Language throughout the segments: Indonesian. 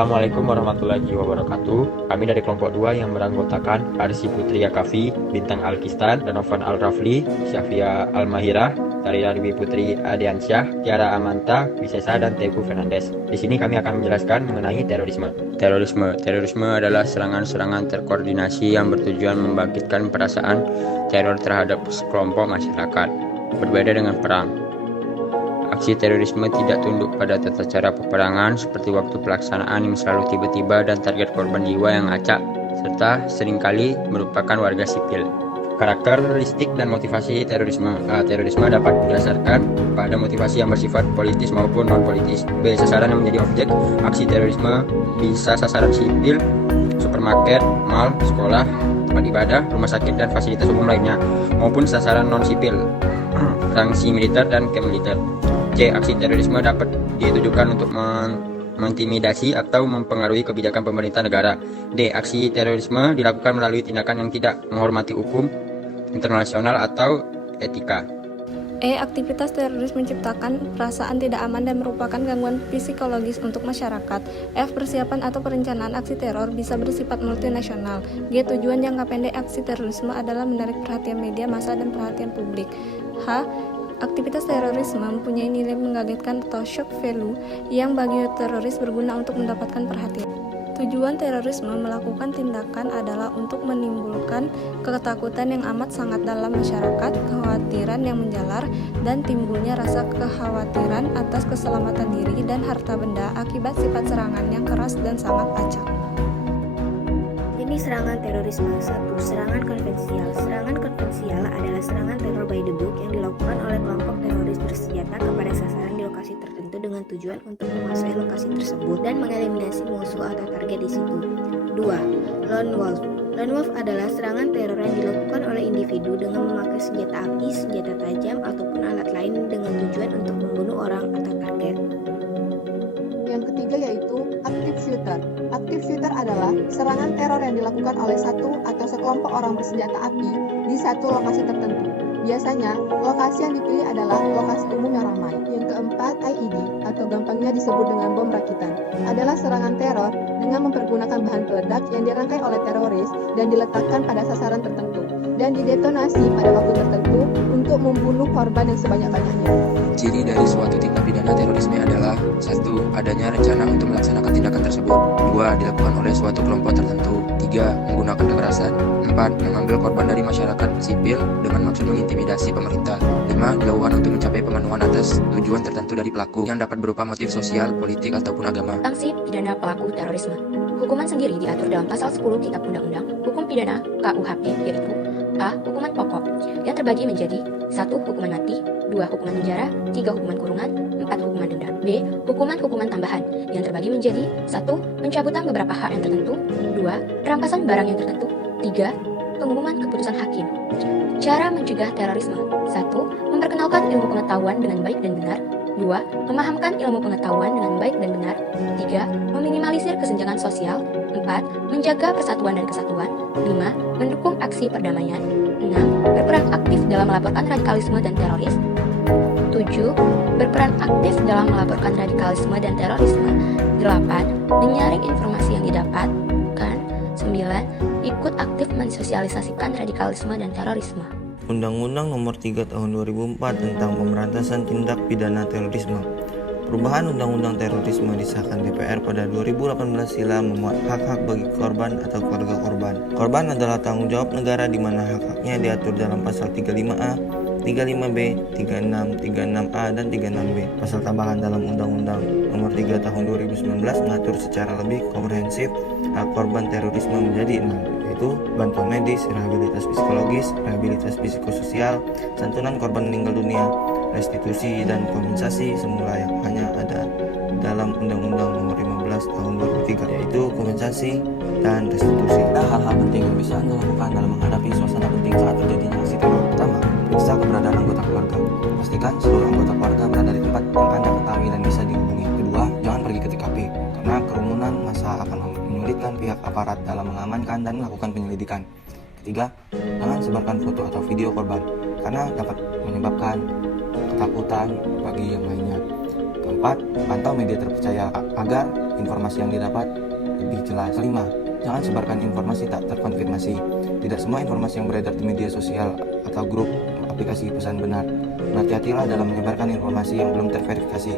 Assalamualaikum warahmatullahi wabarakatuh. Kami dari kelompok 2 yang beranggotakan Arsi Putri Akafi, Bintang Alkistan, Danovan Al-Rafli, Syafia Al-Mahirah, Tarina Dewi Putri Adiansyah, Tiara Amanta, Wisesa, dan Teguh Fernandes. Di sini kami akan menjelaskan mengenai terorisme. Terorisme adalah serangan-serangan terkoordinasi yang bertujuan membangkitkan perasaan teror terhadap sekelompok masyarakat. Berbeda dengan perang, aksi terorisme tidak tunduk pada tata cara peperangan seperti waktu pelaksanaan yang selalu tiba-tiba dan target korban jiwa yang acak, serta seringkali merupakan warga sipil. Karakteristik dan motivasi terorisme. Terorisme dapat didasarkan pada motivasi yang bersifat politis maupun non-politis. B. Sasaran yang menjadi objek aksi terorisme bisa sasaran sipil, supermarket, mal, sekolah, tempat ibadah, rumah sakit, dan fasilitas umum lainnya, maupun sasaran non-sipil, sanksi militer dan kemiliter. C. Aksi terorisme dapat ditujukan untuk mengintimidasi atau mempengaruhi kebijakan pemerintah negara. D. Aksi terorisme dilakukan melalui tindakan yang tidak menghormati hukum internasional atau etika. E. Aktivitas teroris menciptakan perasaan tidak aman dan merupakan gangguan psikologis untuk masyarakat. F. Persiapan atau perencanaan aksi teror bisa bersifat multinasional. G. Tujuan jangka pendek aksi terorisme adalah menarik perhatian media massa dan perhatian publik. H. Aktivitas terorisme mempunyai nilai mengagetkan atau shock value yang bagi teroris berguna untuk mendapatkan perhatian. Tujuan terorisme melakukan tindakan adalah untuk menimbulkan ketakutan yang amat sangat dalam masyarakat, kekhawatiran yang menjalar, dan timbulnya rasa kekhawatiran atas keselamatan diri dan harta benda akibat sifat serangan yang keras dan sangat acak. Jenis serangan terorisme. 1. Serangan konvensional. Serangan konvensional adalah serangan teror by the book yang dilakukan oleh kelompok teroris bersenjata kepada sasaran di lokasi tertentu dengan tujuan untuk menguasai lokasi tersebut dan mengeliminasi musuh atau target di situ. 2. Lone wolf. Lone wolf adalah serangan teror yang dilakukan oleh individu dengan memakai senjata api, senjata tajam, ataupun alat lain dengan tujuan untuk membunuh orang atau target. Yang ketiga yaitu active shooter. Active shooter adalah serangan teror yang dilakukan oleh satu atau sekelompok orang bersenjata api di satu lokasi tertentu. Biasanya, lokasi yang dipilih adalah lokasi umum yang ramai. Yang keempat, IED atau gampangnya disebut dengan bom rakitan, adalah serangan teror dengan mempergunakan bahan peledak yang dirangkai oleh teroris dan diletakkan pada sasaran tertentu dan didetonasi pada waktu tertentu untuk membunuh korban yang sebanyak-banyaknya. Ciri dari suatu tindak pidana terorisme adalah 1. Adanya rencana untuk melaksanakan tindakan tersebut. 2. Dilakukan oleh suatu kelompok tertentu. 3. Menggunakan kekerasan. 4. Mengambil korban dari masyarakat sipil dengan maksud mengintimidasi pemerintah. 5. Dilakukan untuk mencapai pemenuhan atas tujuan tertentu dari pelaku yang dapat berupa motif sosial, politik, ataupun agama. Sanksi pidana pelaku terorisme. Hukuman sendiri diatur dalam pasal 10 Kitab Undang-Undang Hukum Pidana KUHP, yaitu A. Hukuman pokok yang terbagi menjadi 1. Hukuman mati, 2. Hukuman penjara, 3. Hukuman kurungan, 4. Hukuman denda. B. Hukuman tambahan yang terbagi menjadi 1. Pencabutan beberapa hak yang tertentu, 2. Perampasan barang yang tertentu, 3. Pengumuman keputusan hakim. Cara mencegah terorisme. 1. Memperkenalkan ilmu pengetahuan dengan baik dan benar. 2. Memahamkan ilmu pengetahuan dengan baik dan benar. 3. Meminimalisir kesenjangan sosial. 4. Menjaga persatuan dan kesatuan. 5. Mendukung aksi perdamaian. 6. Berperan aktif dalam melaporkan radikalisme dan teroris. 7. Berperan aktif dalam melaporkan radikalisme dan terorisme. 8. Menyaring informasi yang didapatkan. 9. Ikut aktif mensosialisasikan radikalisme dan terorisme. Undang-Undang Nomor 3 Tahun 2004 tentang Pemberantasan Tindak Pidana Terorisme. Perubahan Undang-Undang Terorisme disahkan DPR pada 2018 sila memuat hak-hak bagi korban atau keluarga korban. Korban adalah tanggung jawab negara di mana hak-haknya diatur dalam pasal 35A, 35B, 36, 36A, dan 36B. Pasal tambahan dalam Undang-Undang Nomor 3 Tahun 2019 mengatur secara lebih komprehensif hak korban terorisme menjadi 6, yaitu bantuan medis, rehabilitas psikologis, rehabilitas psikososial, santunan korban meninggal dunia, restitusi dan kompensasi semula yang hanya ada dalam Undang-Undang Nomor 15 Tahun 2003, yaitu kompensasi dan restitusi. Ada hal-hal penting yang bisa Anda lakukan dalam menghadapi suasana penting saat terjadinya aksi teror. Pertama, periksa keberadaan anggota keluarga. Pastikan seluruh anggota keluarga berada di tempat yang Anda ketahui dan bisa dihubungi. Kedua, jangan pergi ke TKP, karena kerumunan massa akan menyulitkan pihak aparat dalam mengamankan dan melakukan penyelidikan. Ketiga, jangan sebarkan foto atau video korban, karena dapat menyebabkan ketakutan bagi yang lainnya. Keempat, 4. Pantau media terpercaya agar informasi yang didapat lebih jelas. 5. Jangan sebarkan informasi tak terkonfirmasi. Tidak semua informasi yang beredar di media sosial atau grup aplikasi pesan benar. Berhati-hatilah dalam menyebarkan informasi yang belum terverifikasi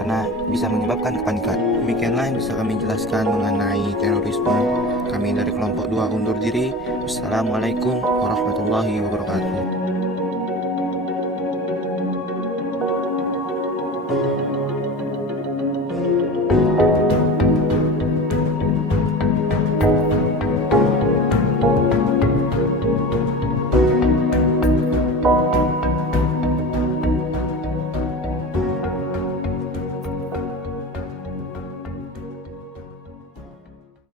karena bisa menyebabkan kepanikan. Demikianlah yang bisa kami jelaskan mengenai terorisme. Kami dari kelompok 2 undur diri. Wassalamualaikum warahmatullahi wabarakatuh.